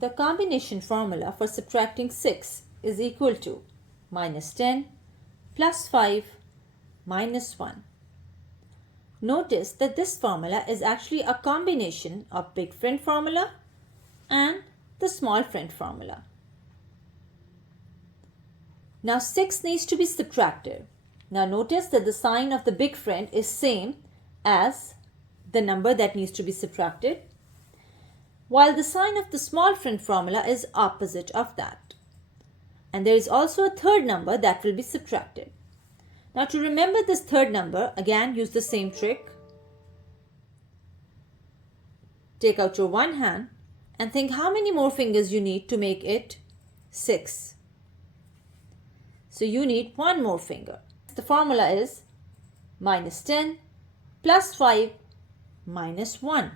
The combination formula for subtracting 6 is equal to minus 10 plus 5 minus 1. Notice that this formula is actually a combination of big friend formula and the small friend formula. Now 6 needs to be subtracted. Now notice that the sign of the big friend is same as the number that needs to be subtracted, while the sign of the small friend formula is opposite of that. And there is also a third number that will be subtracted. Now to remember this third number, again use the same trick. Take out your one hand and think how many more fingers you need to make it 6. So you need one more finger. The formula is minus 10 plus 5 minus 1.